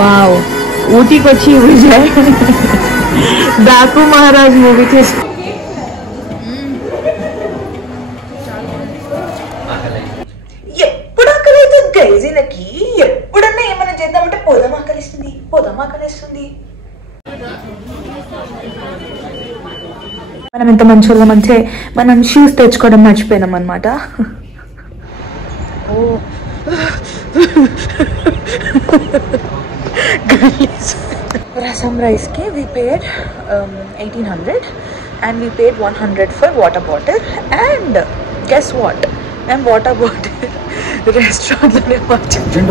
Wow ఊటీకి వచ్చి Vijay Daaku Maharaj movie చేసి ఎప్పుడు ఆకలి అవుతుంది గైజ్ ఈయనకి. ఎప్పుడన్నా ఏమైనా చేద్దామంటే పోదాం ఆకలిస్తుంది, పోదాం ఆకలిస్తుంది. మనం ఎంత మంచి మంచి మనం షూస్ తెచ్చుకోవడం మర్చిపోయినాం అనమాట. Rasam rice ki we paid 1800 and we paid 100 for water bottle and guess what? I'm water bottle restaurant lone marchindi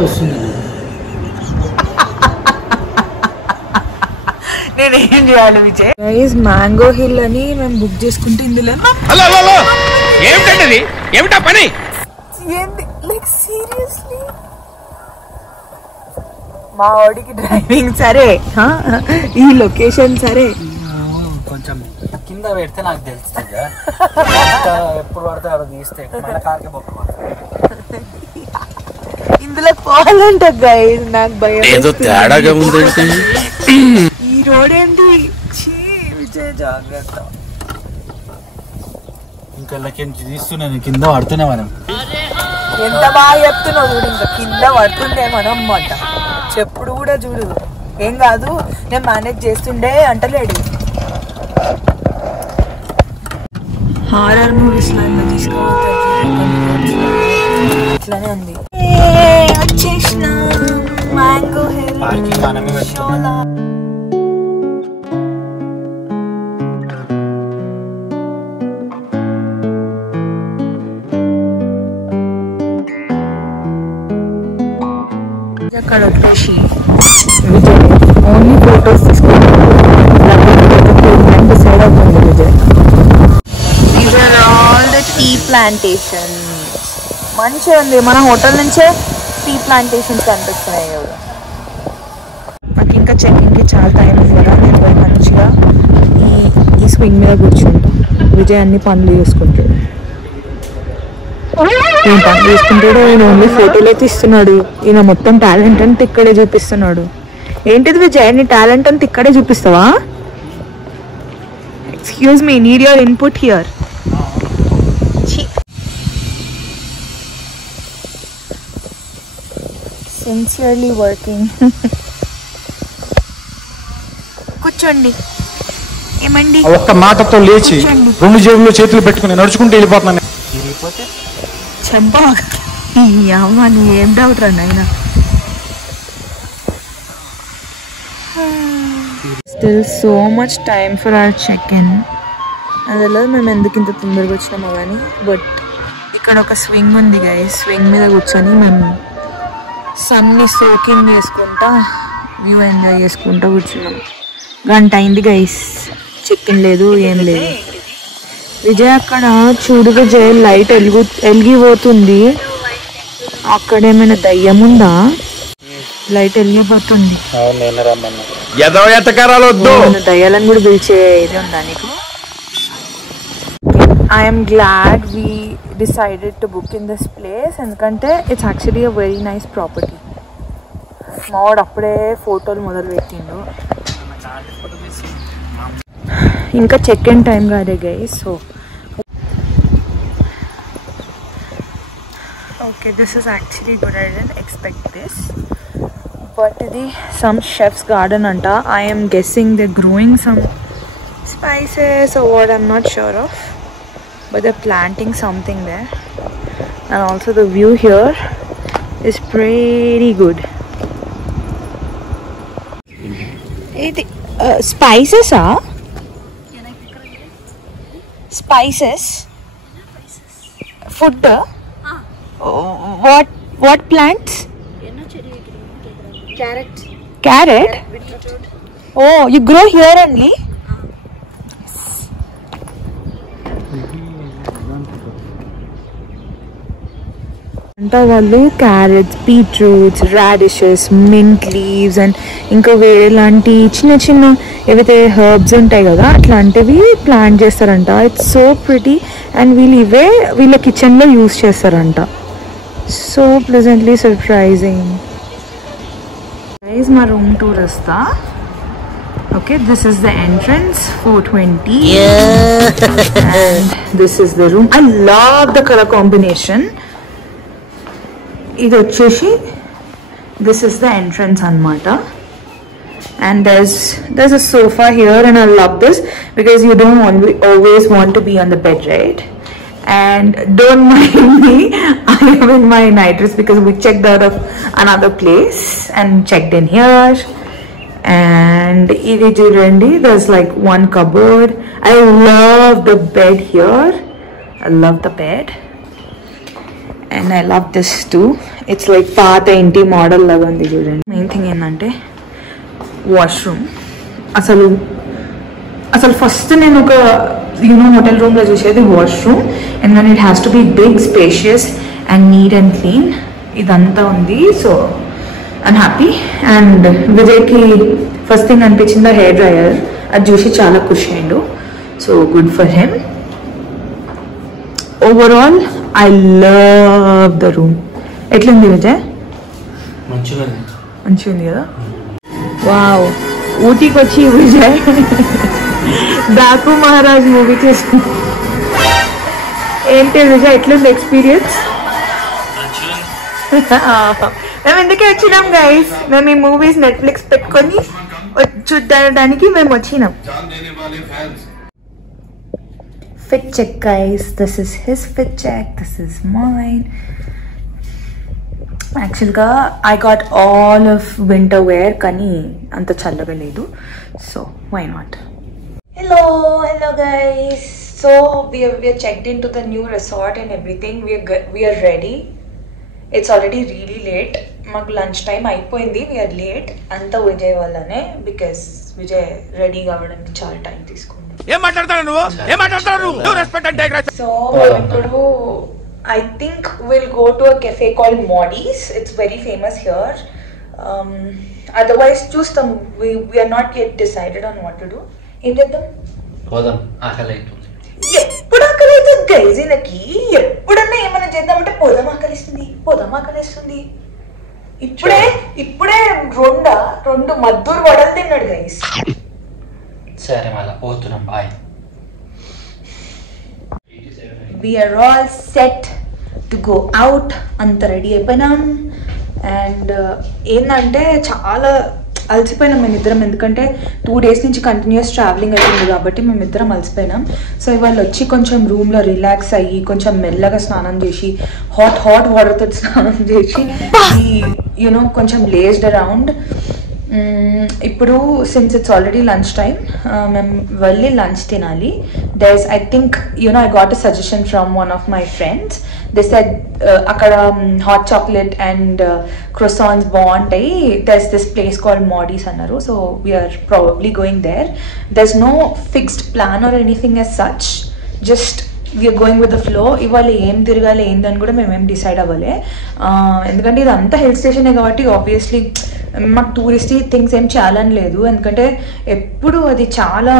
నేను ఏం చేయాలి విజయ్. గైస్ మ్యాంగో హిల్ అని మేము బుక్ చేసుకుంటే ఇందులో ఏమిటండి ఏమిటా పని ఏంటి లైక్ సీరియస్లీ మా వాడికి డ్రైవింగ్ సరే, ఈ లొకేషన్ సరే, కొంచెం కింద పెడితే నాకు తెలుస్తుంది. ఎప్పుడు పడితే అక్కడ తీస్తే మన కార్కే బొక్క ఇందులో పోవాలంట గైస్. నాకు భయం ఏదో తేడాగా ఉందంటే ఈ రోడ్ ఏంటి. విజయ్ జాగ్రత్త. ఇంకా తీస్తున్నాను కింద పడుతున్నా మనం. ఎంత బాగా చెప్తున్నావు చూడు. ఇంకా కింద పడుతుండే మనం అన్నమాట. చెప్పుడు కూడా చూడు ఏం కాదు నేను మేనేజ్ చేస్తుండే అంటలేడు. హారర్ మూవీస్ లాగా తీసుకోవాలి ఇట్లానే ఉంది. వచ్చేసిన మ్యాంగో హిల్ అక్కడ వచ్చేసి విజయ్ ఓన్లీ ఫోటోస్ డిసైడ్ అవుతుంది Vijay. These are all the tea plantation. మంచిగా ఉంది. మన హోటల్ నుంచే టీ ప్లాంటేషన్స్ కనిపిస్తున్నాయి కదా. నాకు ఇంకా చెక్కింగ్కి చాలా టైం ఉంది కదా. నేను పోయి మంచిగా ఈ స్వింగ్ మీద కూర్చుంటాను. విజయ్ అన్ని పనులు చేసుకుంటాడు. నేను పని చేసుకుంటాడు. ఈయన ఓన్లీ ఫోటోలే తీస్తున్నాడు. ఈయన మొత్తం టాలెంట్ అంతా ఇక్కడే చూపిస్తున్నాడు. ఏంటిది విజయ్ నీ టాలెంట్ అంతా ఇక్కడే చూపిస్తావా? Excuse me, need your input here. Sincerely working. కూర్చోండి. ఏమండి ఒక్క మాటతో లేచి 2 జేబుల్లో చేతులు పెట్టుకుని నడుచుకుంటూ వెళ్ళిపోతున్నాను. చెంపా అమ్మ నీ ఏం డౌట్ రా నాయన. Still so much time for our check in. అదలా మేము ఎందుకు ఇంత తొందరగా వచ్చినామో కానీ. బట్ ఇక్కడ ఒక స్వింగ్ ఉంది గైస్. స్వింగ్ మీద కూర్చొని మేము సన్ని సోకింగ్ చేసుకుంటా వ్యూ ఎంజాయ్ చేసుకుంటా కూర్చున్నాం. గంట అయింది గైస్. చెక్ ఇన్ లేదు ఏం లేదు. విజయ్ అక్కడ చూడు విజయ్ లైట్ వెలిగిపోతుంది. అక్కడ ఏమైనా దయ్యం ఉందా? లైట్ వెలిగిపోతుంది. దయ్యాలను కూడా పిలిచే ఇది ఉందా నీకు? I'm glad we decided to book in this place. ఎందుకంటే it's actually a very nice property. మా వాడు అప్పుడే ఫోటోలు మొదలు పెట్టిండు. ఇంకా చెక్ ఇన్ టైం కాదే guys. So okay, this is actually good. I didn't expect this, but ఇది some chef's garden anta. I am guessing they're growing some spices or what, I'm not sure of, but they're planting something there. And also the view here is pretty good. ఇది spices ah spices food. What plants? Carrot. Oh, you grow here only? అంతా వాళ్ళు carrots, beetroots, radishes, mint leaves and ఇంకా వేరే లాంటి చిన్న చిన్న ఏవైతే herbs ఉంటాయి కదా అట్లాంటివి ప్లాంట్ చేస్తారంట. ఇట్స్ సో ప్రిటీ అండ్ వీళ్ళు వీళ్ళ కిచెన్లో యూస్ చేస్తారంట. So pleasantly surprising. Guys, my room tour rasta. Okay, this is the entrance, 420. Yeah. And this is the room. I love the color combination. Ido cheshi. This is the entrance anmata. And there's a sofa here, and I love this because you don't always want to be on the bed, right? And don't mind me, I am in my night dress because we checked out of another place and checked in here. And there's like one cupboard. I love the bed here. I love the bed. And I love this too. It's like paata inti model laga undi chudandi. Main thing endante washroom. అసలు first నేను ఒక hotel రూమ్లో చూసేది washroom, and then it has to be big, spacious and neat and clean. ఇదంతా ఉంది. So I'm happy. And విజయ్కి first thing అనిపించింది hair dryer. అది చూసి చాలా ఖుషి అయ్యిండు. So good for him. Overall I love the room. ఎట్లుంది విజయ్? మంచిగా ఉంది కదా. వావ్, ఊటీకి వచ్చి విజయ్ డాకు మహారాజ్ మూవీ చేసి ఏంటి విజయ్ ఎట్లుంది ఎక్స్పీరియన్స్? మేము ఎందుకే వచ్చినాం గైస్, మేము ఈ మూవీస్ నెట్ఫ్లిక్స్ పెట్టుకొని చూడడానికి మేము వచ్చినాం. Fit check guys, this is his fit check, this is mine. యాక్చువల్గా I got all of winter wear, కానీ అంత చల్లగా లేదు. So why not. Hello guys. So we are checked into the new resort and everything. We are ready. It's already really late. Maku lunch time అయిపోయింది. We are late. అంతా విజయ్ వల్లనే, because Vijay ready కావడానికి చాలా time తీసుకుంది. ఏం మాట్లాడతావు నువ్వు? Respect and take respect. So ఇప్పుడు I think we'll go to a cafe called Modi's. It's very famous here. Otherwise చూస్తాం. We are not yet decided on what to do. ఏం చేద్దాం? పోదాం, ఆకలి అవుతుంది. ఎప్పుడు ఆకలి అవుతుంది గైజ్ నాకు. ఎప్పుడన్నా ఏమైనా చేద్దామంటే పోదాం ఆకలిస్తుంది. ఇప్పుడే రెండు మద్దూరు వడలు తిన్నాడు గైజ్. సరే మళ్ళా పోతున్నాం, bye. We are all set to go out. అంత రెడీ అయిపోయినాం. అండ్ ఏంటంటే చాలా అలసిపోయినాం మేమిద్దరం, ఎందుకంటే 2 days నుంచి కంటిన్యూస్ ట్రావెలింగ్ అవుతుంది కాబట్టి మేమిద్దరం అలసిపోయినాం. సో ఇవాళ వచ్చి కొంచెం రూమ్లో రిలాక్స్ అయ్యి కొంచెం మెల్లగా స్నానం చేసి హాట్ వాటర్తో స్నానం చేసి కొంచెం లేజ్డ్ అరౌండ్. ఇప్పుడు since it's already lunch time, మేము వెళ్ళి లంచ్ తినాలి. there's I think I got a suggestion from one of my friends. They said అక్కడ hot chocolate and croissants బాగుంటాయి. there's this place called Modi's అన్నారు. So we are probably going there. There's no fixed plan or anything as such, just we are going with the flow. ఇవాళ ఏం తిరగాలి ఏందని కూడా మేమేం decide అవ్వలే, ఎందుకంటే ఇది అంతా హిల్ స్టేషనే కాబట్టి ఆబ్వియస్లీ మాకు టూరిస్టీ థింగ్స్ ఏం చేయాలని లేదు. ఎందుకంటే ఎప్పుడు అది చాలా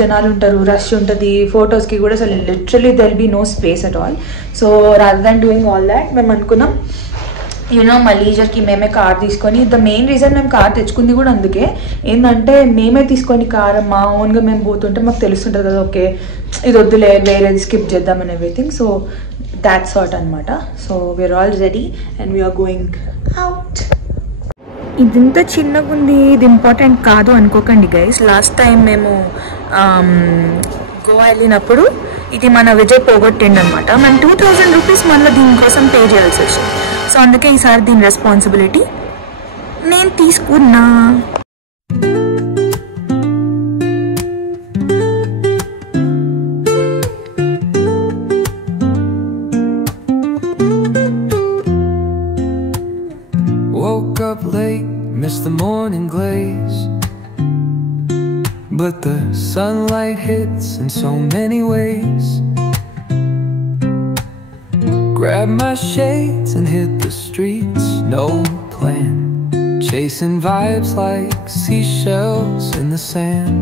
జనాలు ఉంటారు, రష్ ఉంటుంది ఫొటోస్కి కూడా. So literally there be no space at all. So rather than doing all that మేము అనుకున్నాం మా లీజర్కి మేమే కార్ తీసుకొని, ద మెయిన్ రీజన్ మేము కార్ తెచ్చుకుంది కూడా అందుకే. ఏంటంటే మేమే తీసుకొని కార్ మా ఓన్గా మేము పోతుంటే మాకు తెలుస్తుంటుంది కదా, ఓకే ఇది వద్దులే వేరేది స్కిప్ చేద్దామని ఎవ్రీథింగ్. సో దాట్ సార్ట్ అనమాట. So we're all ready and we're going out. ఇదింత చిన్నగా ఉంది, ఇది ఇంపార్టెంట్ కాదు అనుకోకండి గైస్. లాస్ట్ టైం మేము గోవా వెళ్ళినప్పుడు ఇది మన విజయ్ పోగొట్టిండు అనమాట. మనం 2000 రూపీస్ మళ్ళీ దీనికోసం పే చేయాల్సి వచ్చింది. సో అందుకే ఈసారి దీని రెస్పాన్సిబిలిటీ నేను తీసుకున్నా. Woke up late, missed the morning glaze, but the sunlight hits in so many ways. Grabbed my shades and hit the streets, no plan, chasing vibes like seashells in the sand.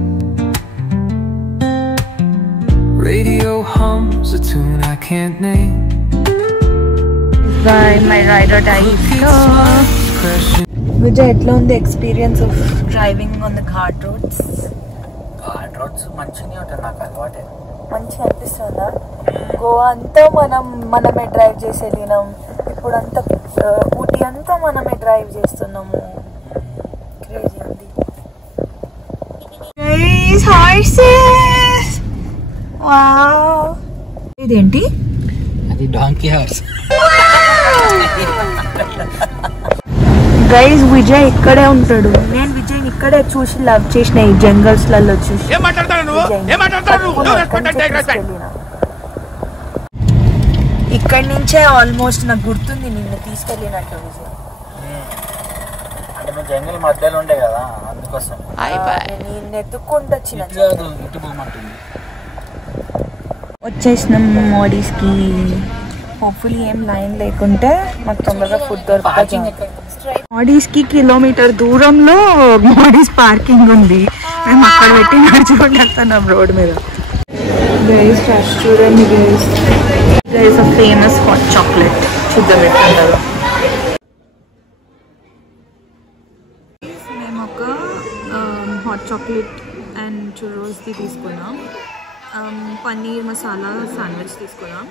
Radio hums a tune I can't name. By my ride or die. Vijay, ఎట్లా ఉంది experience of driving on the ghat roads? Ghat roads మంచిగా ఉంటుంది, నాకు అలవాటే. మంచిగా అనిపిస్తుందా? గోవా అంతా మనమే డ్రైవ్ చేసి వెళ్ళినాం, ఇప్పుడు అంతా ఊటీ అంతా మనమే డ్రైవ్ చేస్తున్నాము. క్రేజీ ఉంది. ఇదేంటి? అది డాంకీ హార్స్. గైస్, విజయ్ ఇక్కడే ఉంటాడు. నేను విజయ్ ఇక్కడే చూసి లవ్ చేసిన, ఈ జంగల్స్ లలో చూసి. ఇక్కడి నుంచే ఆల్మోస్ట్ నాకు గుర్తుంది నిన్ను తీసుకెళ్ళినట్టు విజయ్. అంటే మేము జంగల్ మధ్యలో ఉండే కదా, అందుకోసం నేను ఎత్తుక్కుంటూ వచ్చిన. ఇటు పోమంటుంది. వచ్చేసినాం మోడీస్కి. హోప్ఫుల్లీ ఏం లైన్ లేకుంటే మాకు తొందరగా ఫుడ్ దొరుకుతుంది. మోడీస్కి కిలోమీటర్ దూరంలో మోడీస్ పార్కింగ్ ఉంది. మేము అక్కడ పెట్టి నడుచుకుంటూ వస్తున్నాం రోడ్ మీద. గైస్ ఫస్ట్ చూడండి గైస్, గైస్ అ ఫేమస్ హాట్ చాక్లెట్. చూద్దాం ఎట్లుంటుందో. మేము ఒక హాట్ చాక్లెట్ అండ్ చురోస్ది తీసుకున్నాం. పన్నీర్ మసాలా శాండ్విచ్ తీసుకున్నాం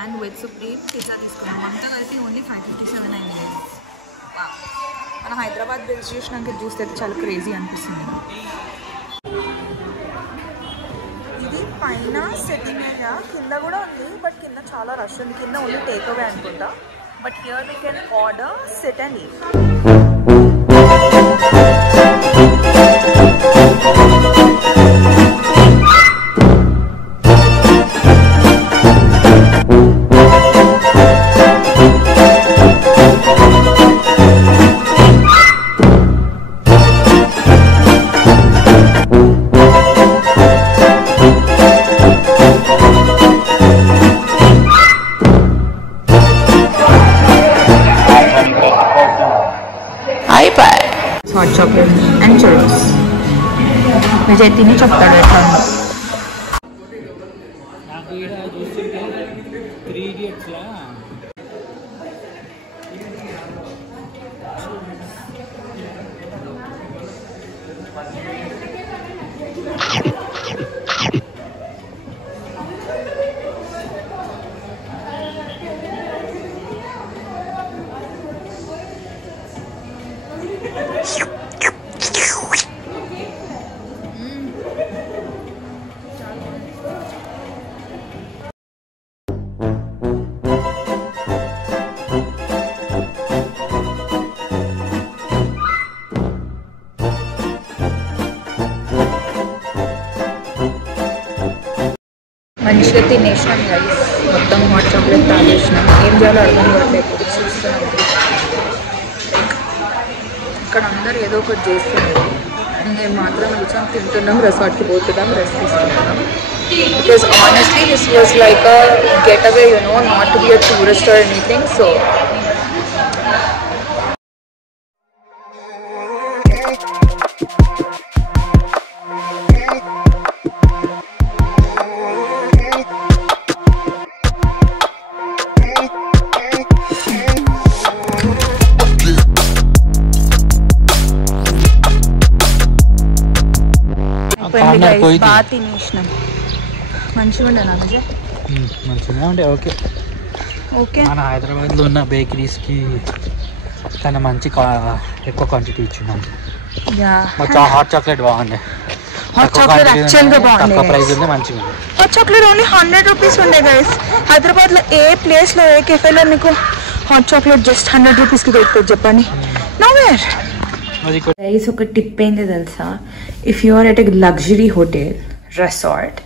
అండ్ వెజ్ సుప్రీం పిజ్జా తీసుకున్నాం. అంతా కలిపి ఓన్లీ 557 అయింది. మన హైదరాబాద్ బిల్స్ చూసినాక చూస్తే చాలా క్రేజీ అనిపిస్తుంది. ఇది పైన సెట్టింగ్ ఏరియా, కింద కూడా ఉంది, బట్ కింద చాలా రష్ ఉంది. కింద ఓన్లీ టేక్ అవే అనుకుంటా, but here we can order, sit and eat. Hot chocolate and churros. Vijay తిని చెప్తాడు ఎట్లా ఉందో. మంచిగా తినేసినాం గైస్, మొత్తం హాట్ చాక్లెట్ తాగేసినాం. ఏం చేయాలో అర్థం కావట్లేదు, చూస్తున్నాం. ఇక్కడ అందరూ ఏదో ఒకటి చేస్తున్నారు, మేము మాత్రం కూర్చొని తింటున్నాం, రెసార్ట్కి పోతున్నాం, రెస్ట్ తీసుకుంటున్నాం. Because honestly this was like a get away, you know, not to be a tourist or anything. So బాగా తినేసినాం. మంచిగా ఉండే నా విజయ్, మంచిగా ఉండే. Okay okay. మన హైదరాబాద్లో ఉన్న బేకరీస్కి చాలా మంచి ఎక్కువ క్వాంటిటీ ఇచ్చింది. హాట్ చాక్లెట్ బాగుండే. హాట్ చాక్లెట్ యాక్చువల్గా బాగుంది. తక్కువ ప్రైస్ ఉంది, మంచిగా ఉంది. హాట్ చాక్లెట్ ఓన్లీ 100 రూపీస్ ఉండే గైస్. హైదరాబాద్లో ఏ ప్లేస్లో ఏ కెఫేలో మీకు హాట్ చాక్లెట్ జస్ట్ 100 రూపీస్కి దొరుకుతుంది చెప్పండి? నోవేర్. గైస్ ఒక టిప్ ఏంటి తెలుసా? If you are at a luxury hotel resort,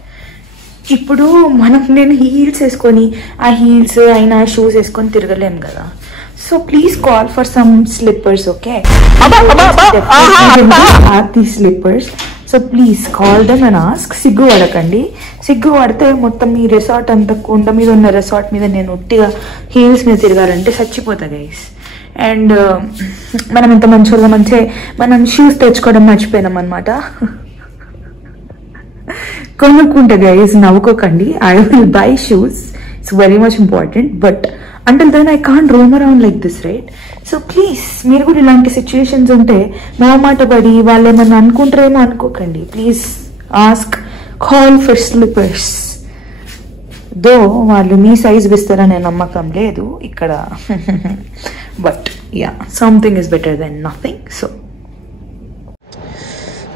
ఇప్పుడు నేను హీల్స్ వేసుకొని ఆ హీల్స్ అయినా షూస్ వేసుకొని తిరగలేము కదా. So please call for some slippers. Okay, the slippers. So please call them and ask. సిగ్గు పడకండి. సిగ్గు పడితే మొత్తం ఈ రెసార్ట్ అంతా కొండ మీద ఉన్న రెసార్ట్ మీద నేను ఉట్టిగా హీల్స్ మీద తిరగాలంటే చచ్చిపోతా గైస్. అండ్ మనం ఇంత మంచిగా మనం షూస్ తెచ్చుకోవడం మర్చిపోయినాం అనమాట. కొనుక్కుంటే గైస్ నవ్వుకోకండి. I will buy shoes, it's very much important, but until then I can't roam around like this, right? So please మీరు కూడా ఇలాంటి సిచ్యుయేషన్స్ ఉంటే మాట పడి వాళ్ళు ఏమన్నా అనుకుంటారేమో అనుకోకండి. Please ask, call for slippers. Though వాళ్ళు మీ సైజ్ ఇస్తారనే నమ్మకం లేదు ఇక్కడ. But yeah, something is better then nothing. So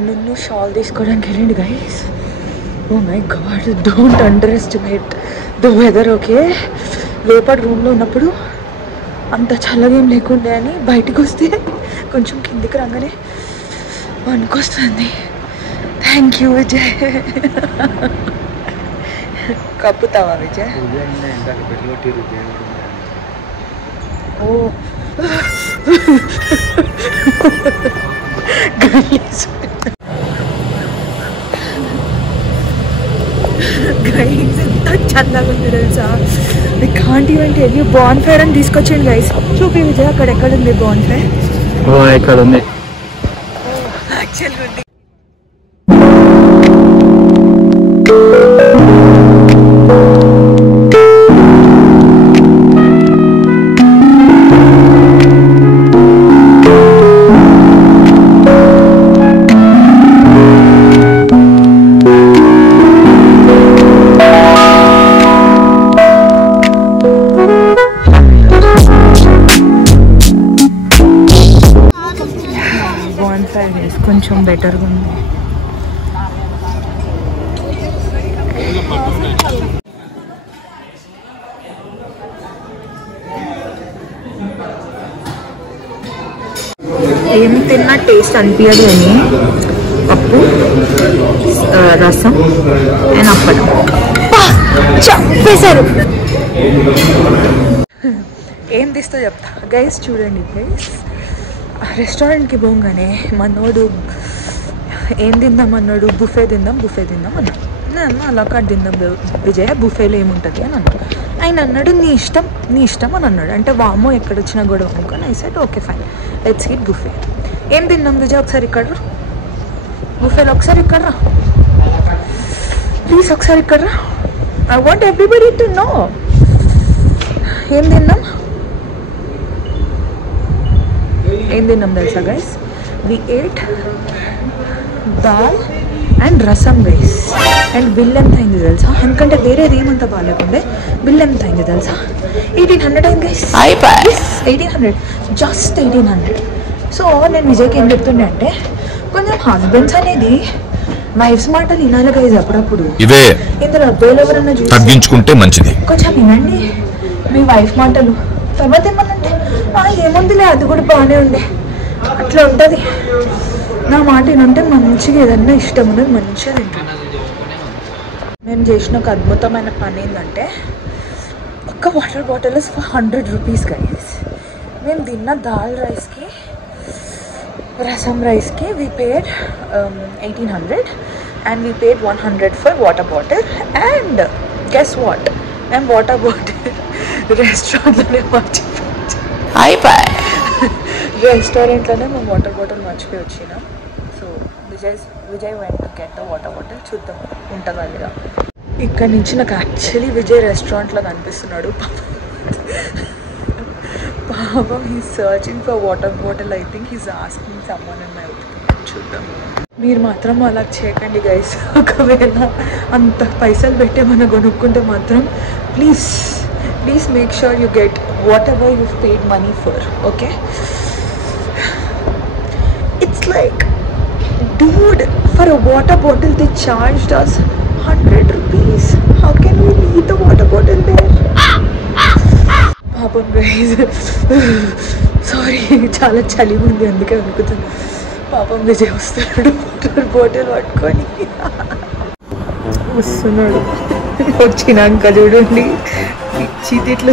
నన్ను షాల్ తీసుకోవడానికి వెళ్ళండి guys. Oh my god, don't underestimate the weather. Okay, లోపల రూమ్లో ఉన్నప్పుడు అంత చల్లగా ఏం లేకుండే అని బయటకు వస్తే కొంచెం కిందికి రాగానే వణుకొస్తుంది. Thank you Vijay. కప్పుతావా విజయ్? ఓ గైస్ ఎంత చల్లగా ఉంది తెలుసా. I can't even tell you. Bonfire అని తీసుకొచ్చాను గైస్. చూపి విజయ్ అక్కడ ఎక్కడ ఉంది బాన్ ఫైర్? ఇక్కడ ఉంది. యాక్చువల్గా ఉంది. కొంచెం బెటర్గా ఉంది. ఏం తిన్నా టేస్ట్ అనిపించదు అని పప్పు, రసం అండ్ అప్పడం చెప్పేశారు. ఏం తీస్తో చెప్తా గైస్. చూడండి గైస్, రెస్టారెంట్కి పోగానే మనోడు ఏం తిందాం అన్నాడు. బుఫే తిందాం అన్నాడు. నేను అలా కాదు తిందాం విజయ, బుఫేలో ఏముంటుంది అని అన్నాడు. ఆయన అన్నాడు నీ ఇష్టం అని అన్నాడు. అంటే వామో ఎక్కడొచ్చినా గొడవ అనుకోని I said okay fine, let's eat buffet. ఏం తిందాం విజయ్? ఒకసారి ఇక్కడ రా బుఫేలో, ఒకసారి ఇక్కడ రా ప్లీజ్, ఒకసారి ఇక్కడ రా. I want everybody to know. ఏం తిన్నాం తెలుసా guys? We ate dal and rasam guys. And bill ఎంత అయింది తెలుసా? ఎందుకంటే వేరేది ఏమంత బాగాలేకుండే. బిల్ ఎంత అయింది తెలుసా? 1800 అయింది గైస్. 1800, జస్ట్ 1800. సో నేను విజయ్కి ఏం చెప్తుండే అంటే, కొంచెం హస్బెండ్స్ అనేది వైఫ్స్ మాటలు వినాలి గైస్ అప్పుడప్పుడు. ఇవే ఇందులో అబ్బాయిలు ఎవరన్నా తగ్గించుకుంటే మంచిది. కొంచెం వినండి మీ వైఫ్ మాటలు. తర్వాత ఏమన్నంటే ఏముందిలే అది కూడా బాగానే ఉండే, అట్లా ఉంటుంది. నా మాట ఏంటంటే మంచిగా ఏదన్నా ఇష్టం ఉన్నది మంచిగా తింటాను. మేము చేసిన ఒక అద్భుతమైన పని ఏంటంటే, ఒక్క water bottle is for 100 rupees guys. మేము తిన్న దాల్ రైస్కి, రసం రైస్కి we paid 1800 and we paid 100 for water bottle. And guess what? మేము వాటర్ బాటిల్ రెస్టారెంట్లోనే మర్చిపోయి రెస్టారెంట్లోనే మేము వాటర్ బాటిల్ మర్చిపోయి వచ్చినాం. So Vijay went to get the water bottle. చూద్దాం ఉంటుందా లేదా. ఇక్కడ నుంచి నాకు యాక్చువల్లీ విజయ్ రెస్టారెంట్లో కనిపిస్తున్నాడు. పాపం he's searching for water bottle. I think he's asking someone in my opinion. చూద్దాం. మీరు మాత్రం అలా చేయకండి గైస్. ఒకవేళ అంత పైసలు పెట్టే మనం కొనుక్కుంటే మాత్రం please make sure you get whatever you've paid money for. Okay, it's like, dude, for a water bottle they charged us 100 rupees. How can we leave the water bottle there? పాపం guys, sorry, చాలా చలి ఉంది అందుకే అనుకుతాను. పాపం విజయ్ వస్తున్నాడు water bottle పట్టుకొని. వస్తున్నాడు. వచ్చినాక చూడండి చీతిట్లు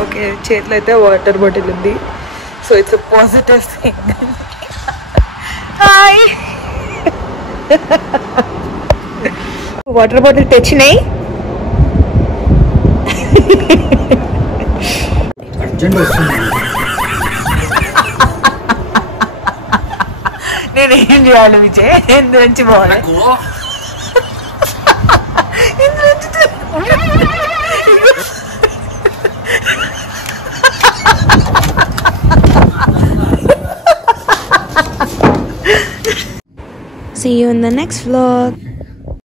ఓకే, చేతిలో అయితే వాటర్ బాటిల్ ఉంది. So it's a positive thing. Hi, water bottle తెచ్చినాయి. నేనేం చేయాలి విజయ్? ఎందు నుంచి పోవాలి? See you in the next vlog.